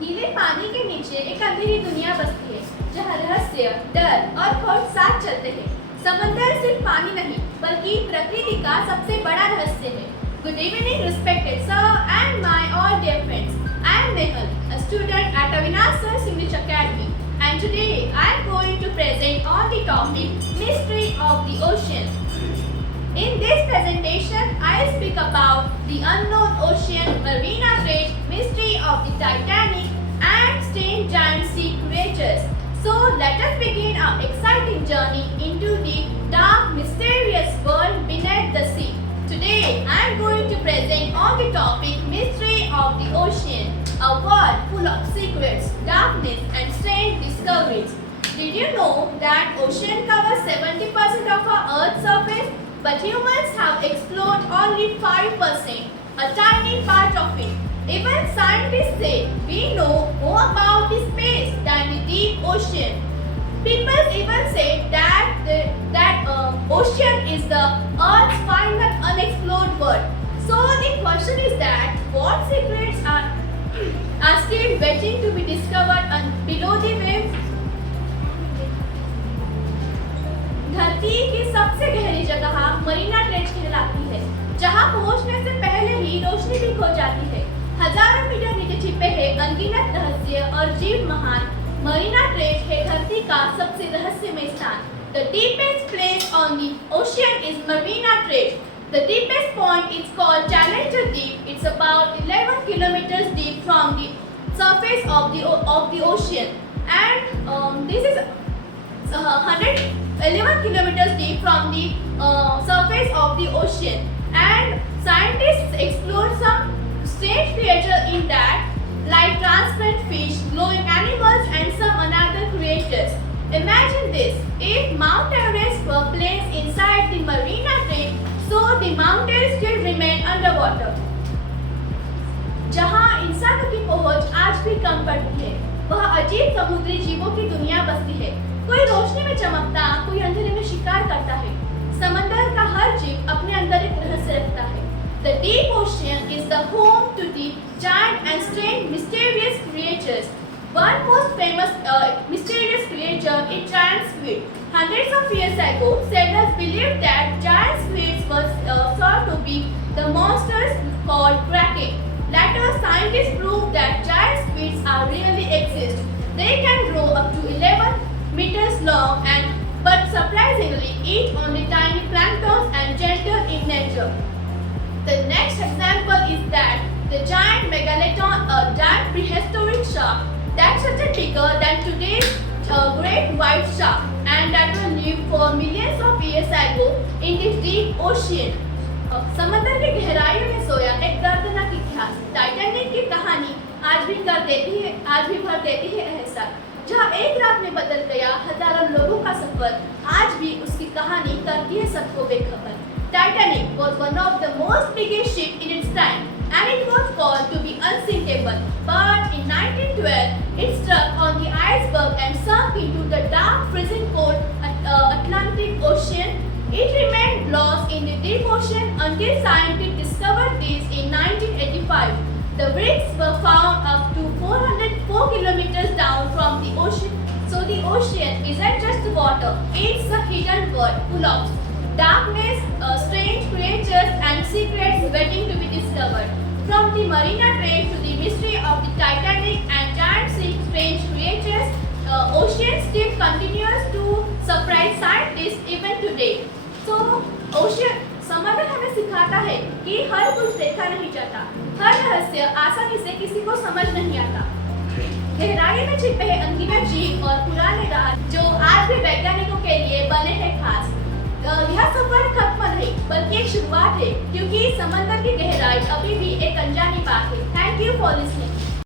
नीले पानी के नीचे एक अंधेरी दुनिया बसती है जहाँ रहस्य, डर और खोज साथ चलते हैं। समंदर सिर्फ पानी नहीं बल्कि प्रकृति का सबसे बड़ा रहस्य है। Good evening, respected sir and my all dear friends. I am Nehal, a student at Avinash Sir English Academy, and today I am going to present on the topic Mystery of the Ocean. In this presentation, I speak about the unknown ocean, Marina Trench, mystery of the Titanic, and strange giant sea creatures. So let us begin our exciting journey into the dark, mysterious world beneath the sea. Today, I am going to present on the topic Mystery of the Ocean, a world full of secrets, darkness, and strange discoveries. Did you know that ocean covers 70% of our Earth's surface? But humans have explored only 5%, a tiny part of it. Even scientists say we know more about the space than the deep ocean. People even say that ocean is the Earth's final unexplored world. So the question is that what secrets are still waiting to be discovered below the waves? धरती की सबसे गहरी जगह Marina trench कहलाती है, जहां पहुंचने से पहले ही रोशनी भी खो जाती है। हजारों मीटर नीचे छिपे हैं अनगिनत रहस्य और जीव महान। मरीना ट्रेंच है धरती का सबसे रहस्यमय स्थान। The deepest place on the ocean is Marina Trench. The deepest point is called Challenger Deep. It's about 11 kilometers deep from the surface of the ocean, and this is 111 kilometers deep from the surface of the ocean. And scientists explored some strange creatures in that, like transparent fish, glowing animals, and some another creatures. Imagine this: if Mount Everest were placed inside the Marina Trench, so the mountains still remain underwater. जहाँ इंसानों की पहुंच आज भी कम पड़ती है, वह अजीब समुद्री जीवों की दुनिया बसती है। कोई रोशनी में चमकता, कोई अंधेरे में शिकार करता है। समंदर का हर जीव अपने अंदर एक रहस्य रखता है। The deep ocean is the home to the giant and strange mysterious creatures. One most famous mysterious creature is giant squid. Hundreds of years ago, sailors believed that giant squids were thought to be the monsters called kraken. Later, scientists proved that giant squids are really exist. They can grow up to 11 meters long but surprisingly eat only tiny planktons and gentle in nature. The next example is that the giant megalodon, a giant prehistoric shark that's much bigger than today's great white shark, and that will live for millions of years ago in the deep ocean. समंदर की गहराइयों में सोया एक दर्दनाक इतिहास। Titanic की कहानी आज भी भर देती है एहसास। जहाँ एक रात में बदल गया हजारों लोगों का सफर, आज भी उसकी कहानी करती है सबको बेखबर। Titanic was one of the most biggest ships in its time, and it was called to be unsinkable. But in 1912, it struck on the iceberg and sunk into the dark, freezing cold Atlantic Ocean. It remained lost in the deep ocean until scientists discovered this in 1985. The wrecks were found up to 404 kilometers down from the ocean. So the ocean isn't just water, it's a hidden world full of darkness, strange creatures and secrets waiting to be discovered. From the Marina Trench to the mystery of the Titanic and giant sea strange creatures, ocean still continues to surprise scientists even today. So, ocean समंदर हमें सिखाता है कि हर कुछ देखा नहीं जाता, हर रहस्य आसानी से किसी को समझ नहीं आता। गहराई में छिपे हैं अनगिनत जीव और पुराने राज जो आज भी वैज्ञानिकों के लिए बने हैं खास। यह सफर खत्म नहीं बल्कि एक शुरुआत है, क्योंकि समंदर की गहराई अभी भी एक अनजानी बात है। Thank you for listening.